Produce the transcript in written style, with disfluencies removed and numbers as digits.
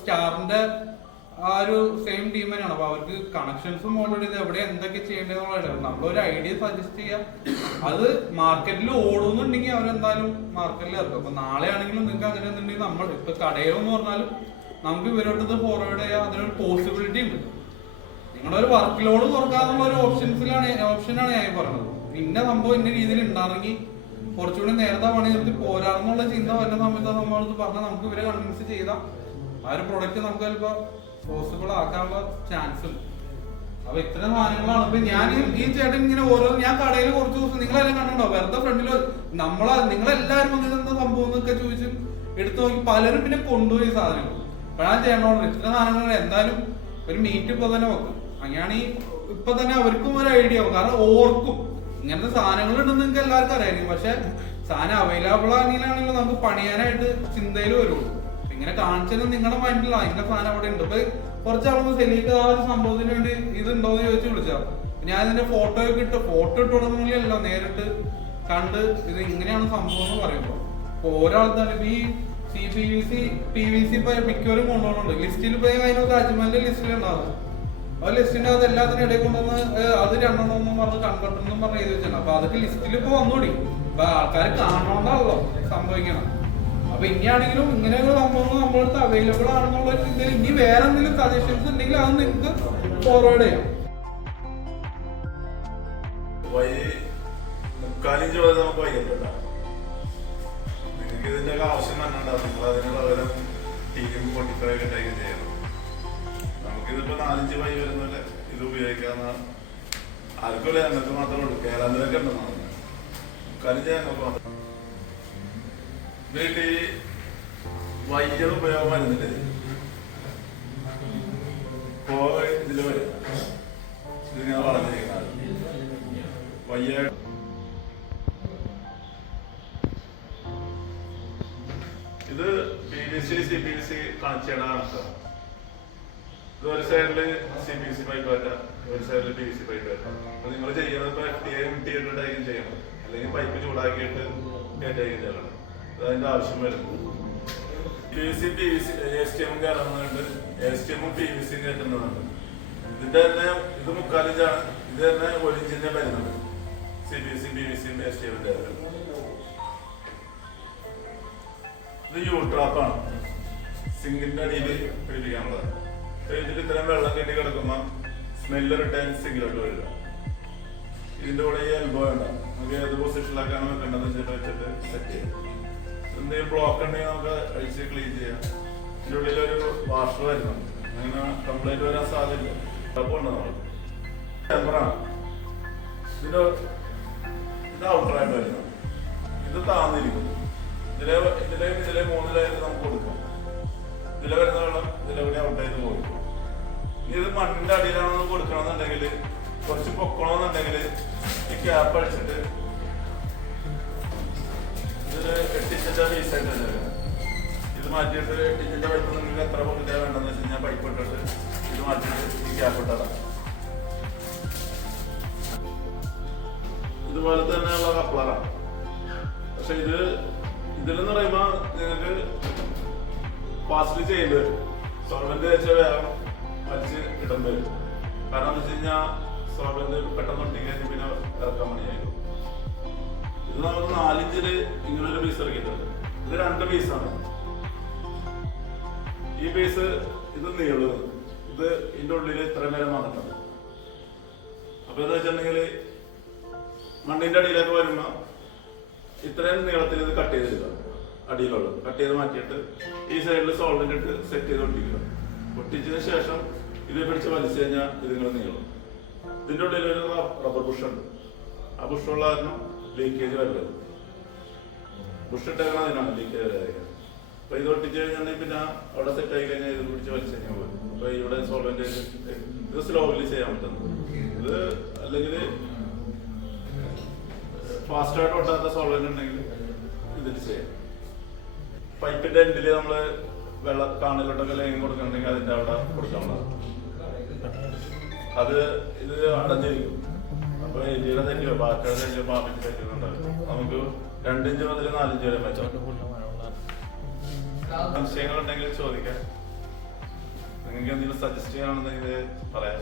സ്റ്റാറിന്റെ ആ ഒരു same team തന്നെയാണ്. അപ്പൊ അവർക്ക് കണക്ഷൻസും ഓൾറെഡി ഇത് എവിടെ എന്തൊക്കെ ചെയ്യേണ്ടതെന്നുള്ളത് നമ്മളൊരു ഐഡിയ സജസ്റ്റ് ചെയ്യാം. അത് മാർക്കറ്റിൽ ഓടുന്നുണ്ടെങ്കിൽ അവരെന്തായാലും മാർക്കറ്റിൽ ഇറക്കും. അപ്പൊ നാളെ ആണെങ്കിലും നിങ്ങൾക്ക് അങ്ങനെ ഒന്നുണ്ടെങ്കിൽ നമ്മൾ ഇപ്പൊ കടയെന്ന് പറഞ്ഞാലും നമുക്ക് ഇവരോട്ട് ഫോർവേഡ് ചെയ്യാൻ അതിനൊരു പോസിബിലിറ്റി ഉണ്ട്. നിങ്ങളൊരു വർക്ക് ലോഡ് കുറക്കാന്നുള്ള ഒരു ഓപ്ഷനാണ് ഞാൻ പറഞ്ഞത്. ഇന്ന സംഭവം ഇന്ന രീതിയിൽ ഉണ്ടാണെങ്കിൽ കുറച്ചുകൂടി നേരത്തെ പണി നിർത്തി പോരാന്നുള്ള ചിന്ത വല്ല സമയത്ത് നമ്മളത് പറഞ്ഞാൽ നമുക്ക് ഇവരെ കൺവിൻസ് ചെയ്താൽ ആ ഒരു പ്രൊഡക്റ്റ് നമുക്ക് ചിലപ്പോ പോസിബിൾ ആക്കാനുള്ള ചാൻസ് ഉണ്ട്. അപ്പൊ ഇത്തരം സാധനങ്ങളാണ്. ഇപ്പൊ ഞാൻ ഈ ചേട്ടൻ ഇങ്ങനെ ഓരോ ഞാൻ കടയിൽ കുറച്ച് ദിവസം നിങ്ങളെല്ലാം കണ്ടോ വെറുതെ ഫ്രണ്ടിലോ നിങ്ങളെല്ലാവരും വന്നിരുന്ന സംഭവം എന്നൊക്കെ ചോദിച്ച് എടുത്തു നോക്കി പലരും പിന്നെ കൊണ്ടുപോയി സാധനങ്ങൾ. അപ്പോഴാണ് ചെയ്യണോണ്ട് ഇത്തരം സാധനങ്ങൾ എന്തായാലും ഒരു മീറ്റ് ഇപ്പൊ തന്നെ വെക്കും. അങ്ങനെയാണ് ഇപ്പൊ തന്നെ അവർക്കും ഒരു ഐഡിയ ആവും. കാരണം ഓർക്കും ഇങ്ങനത്തെ സാധനങ്ങൾ ഉണ്ടെന്ന് നിങ്ങൾക്ക് എല്ലാവർക്കും അറിയാം. പക്ഷെ സാധനം അവൈലബിൾ ആണെങ്കിലാണെങ്കിലും നമുക്ക് പണിയാനായിട്ട് ചിന്തയിൽ വരുള്ളൂ. ഇങ്ങനെ കാണിച്ചത് നിങ്ങളുടെ മൈൻഡിലാ ഇങ്ങനെ സാധനം അവിടെ ഉണ്ട്. ഇപ്പൊ കുറച്ചാളുമ്പോ സെലീക്ക് ആ ഒരു സംഭവത്തിന് വേണ്ടി ഇത് ഉണ്ടോന്ന് ചോദിച്ചു വിളിച്ചാ ഞാൻ ഇതിന്റെ ഫോട്ടോ ഇട്ടുകൊടുക്കുന്നില്ലല്ലോ നേരിട്ട് കണ്ട് ഇത് ഇങ്ങനെയാണ് സംഭവം എന്ന് പറയുമ്പോ ഒരാൾ തന്നെ ഈ PVC മിക്കവരും കൊണ്ടുപോകുന്നുണ്ട്. ലിസ്റ്റിൽ പോയി അതിനകത്ത് അജ്മലിന്റെ ലിസ്റ്റിലുണ്ടാവും. ആ ലിസ്റ്റിന്റെ അത് എല്ലാത്തിനും ഇടയിൽ കൊണ്ടുവന്ന് അത് രണ്ടെണ്ണം പറഞ്ഞ് കൺവെർട്ടർ പറഞ്ഞ് എഴുതി വെച്ചാൽ അപ്പൊ അതൊക്കെ ലിസ്റ്റിൽ ഇപ്പൊ വന്നോടി. അപ്പൊ ആൾക്കാർ കാണണമെന്നാണല്ലോ സംഭവിക്കണം. അപ്പൊ ഇനിയാണെങ്കിലും ഇങ്ങനെയുള്ള സംഭവങ്ങൾ നമ്മളടുത്ത് അവൈലബിൾ ആണെന്നുള്ള ചിന്തയിൽ ഇനി വേറെ എന്തെങ്കിലും സജഷൻസ് ഉണ്ടെങ്കിൽ അത് നിങ്ങൾക്ക് ഫോർവേഡ് ചെയ്യാം. 3/4 വരെ നമുക്ക് വൈകിട്ടുണ്ടോ നിങ്ങൾക്ക് ഇതിന്റെ ആവശ്യം വന്നിട്ടുണ്ടാവും. നിങ്ങൾ അതിന് പകരം ടീം 45 ഒക്കെ ടൈം ചെയ്യണം. നമുക്കിതിപ്പോ 4-5 വൈ വരുന്നില്ല ഇത് ഉപയോഗിക്കാവുന്ന ആർക്കും ഞങ്ങൾക്ക് മാത്രമേ ഉള്ളൂ. കേരളത്തിലൊക്കെ ഉണ്ടെന്നാണ് 3/4 ഞങ്ങൾക്ക് മാത്രം. വീട്ടിൽ വൈദ്യുത ഉപയോഗം വരുന്നില്ല. ഇപ്പോ ഇതില് വരും ഇതിങ്ങനെ പറഞ്ഞിരിക്കുന്നത് വയ്യ ഇത് PVC CPVC കണക്ട് ചെയ്യണ കണക്കാണ്. ഇത് ഒരു സൈഡില് CPVC പൈപ്പ് വരാം, ഒരു സൈഡില് PVC പൈപ്പ് വരാം. അപ്പൊ നിങ്ങൾ ചെയ്യുന്നത് ഇപ്പൊ FTA ചെയ്യണം, അല്ലെങ്കിൽ പൈപ്പ് ചൂടാക്കിയിട്ട് കയറ്റായിരിക്കും ചെയ്യണം. അതിന്റെ ആവശ്യം വരുന്നു. PVC ASTM കയറുന്നുണ്ട്, ASTM PVC കയറ്റുന്നുണ്ട്. ഇതിന്റെ തന്നെ ഇത് 3/4 ഇഞ്ചാണ്. ഇത് തന്നെ 1 ഇഞ്ചിന്റെ വരുന്നുണ്ട്. CPVC PVC ASTM ഇത് യൂട്രാപ്പാണ്. സിങ്കിന്റെ അടിയിൽ പിടിപ്പിക്കാനുള്ളത്. ഇതിൽ ഇത്രയും വെള്ളം കെട്ടി കിടക്കുമ്പോൾ സ്മെല്ല് റിട്ടേൺ സിങ്കിലോട്ട് വരിക. ഇതിന്റെ കൂടെ ഈ എൽബോ ഉണ്ടാവും. നമുക്ക് ഏത് പൊസിഷനിലാക്കാണ് വെക്കേണ്ടത് വെച്ചിട്ട് സെറ്റ് ചെയ്യാം. എന്തെങ്കിലും ബ്ലോക്ക് ഉണ്ടെങ്കിൽ നമുക്ക് അഴിച്ച് ക്ലീൻ ചെയ്യാം. ഇതിൻ്റെ ഉള്ളിലൊരു വാഷർ വരുന്നുണ്ട്. അങ്ങനെ കംപ്ലൈന്റ് വരാൻ സാധ്യത ഉണ്ട്. നമ്മൾ ടെമ്പറാണ് ഇത് ഔട്ടറായിട്ട് വരുന്നത്. ഇത് താന്നിരിക്കും. ഇതിലെ 3 ലെയർ നമുക്ക് കൊടുക്കാം. ഇതിലെ വരുന്ന വെള്ളം ഇതിലെവിടെ ഔട്ടായിട്ട് പോകും. ഇത് മണ്ണിന്റെ അടിയിലാണെന്ന് കൊടുക്കണമെന്നുണ്ടെങ്കിൽ കുറച്ച് പൊക്കണമെന്നുണ്ടെങ്കിൽ ഈ ക്യാപ്പ് അടിച്ചിട്ട് ഇതൊരു 8 ഇഞ്ചിന്റെ പീസായിട്ട് തന്നെ ഇത് മാറ്റിയിട്ട് 8 ഇഞ്ചിന്റെ പൈപ്പ് നിങ്ങൾക്ക് എത്ര പൊക്കിട്ടാ വേണ്ടെന്ന് വെച്ച് കഴിഞ്ഞാൽ പൈപ്പ് ഇട്ടിട്ട് ഇത് മാറ്റിയിട്ട് ഈ ക്യാപ്പ് ഇട്ടതാണ്. ഇതുപോലെ തന്നെയുള്ള കപ്ലറാണ്. പക്ഷെ ഇതിലെന്ന് പറയുമ്പോൾ നിങ്ങൾക്ക് ഫാസ്റ്റിൽ ചെയ്യേണ്ടി വരും. സോൾവെന്റ് വെച്ചാൽ വേഗം വലിച്ച് ഇടേണ്ടി വരും. കാരണം എന്ന് വെച്ച് കഴിഞ്ഞാൽ സോൾവെന്റ് പെട്ടെന്ന് ഒട്ടിക്കഴിഞ്ഞ് പിന്നെ ഇറക്കാൻ മണിയായിരുന്നു. ഇത് നമ്മൾ 4 ഇഞ്ചില് ഇങ്ങനൊരു പീസ് ഇറക്കിയിട്ടുണ്ട്. ഇത് 2 പീസാണ്. ഈ പീസ് ഇത് നീളുന്നത് ഇത് ഇതിന്റെ ഉള്ളിൽ ഇത്രയും നേരം വന്നിട്ടുണ്ട്. അപ്പൊ എന്താ വെച്ചിട്ടുണ്ടെങ്കിൽ മണ്ണിന്റെ അടിയിലേക്ക് വരുമ്പോ ഇത്രയും നീളത്തിൽ ഇത് കട്ട് ചെയ്തെടുക്കുക. അടിയിലുള്ളത് കട്ട് ചെയ്ത് മാറ്റിയിട്ട് ഈ സൈഡിൽ സോൾവെന്റ് ഇട്ട് സെറ്റ് ചെയ്ത് ഒട്ടിക്കുക. ഒട്ടിച്ചതിന് ശേഷം ഇത് പിടിച്ച് വലിച്ചു കഴിഞ്ഞാൽ ഇതിങ്ങനെ നീളും. ഇതിന്റെ ഉള്ളിൽ ഒരു റബ്ബർ ബുഷുണ്ട്. ആ ബുഷുള്ള കാരണം ലീക്കേജ് വരുന്നത്. ബുഷ് ഇട്ടേക്കണം അതിനാണ് ലീക്കേജ് വരാതിരിക്കുന്നത്. അപ്പൊ ഇത് ഒട്ടിച്ച് കഴിഞ്ഞാൽ പിന്നെ അവിടെ സെറ്റ് ആയി കഴിഞ്ഞാൽ ഇത് പിടിച്ച് വലിച്ചു കഴിഞ്ഞാൽ പോകും. അപ്പൊ ഇവിടെ സോൾവെന്റ് ഇത് സ്ലോലി ചെയ്യാൻ പറ്റുന്നത്. ഇത് അല്ലെങ്കിൽ ഫാസ്റ്റായിട്ട് ഒട്ടാത്ത സോൾവെന്റ് ഉണ്ടെങ്കിൽ ഇതിൽ ചെയ്യാം. പൈപ്പിന്റെ എൻഡില് നമ്മള് കാണിലോട്ടൊക്കെ ലൈൻ കൊടുക്കണമെങ്കിൽ അതിന്റെ അവിടെ കൊടുക്കാനുള്ളത്. അത് ഇത് അടഞ്ഞിരിക്കും. അപ്പൊ എലിയുടെ തെറ്റിയോ ബാറ്റയുടെ തെറ്റിയോ പാമ്പിന്റെ തെറ്റുന്നുണ്ടാവും. നമുക്ക് 2 ഇഞ്ച് മുതൽ 4 ഇഞ്ച് വരെ പറ്റും. സംശയങ്ങളുണ്ടെങ്കിൽ ചോദിക്കാം. നിങ്ങൾക്ക് എന്തെങ്കിലും സജസ്റ്റ് ചെയ്യാനുണ്ടെങ്കിൽ പറയാം.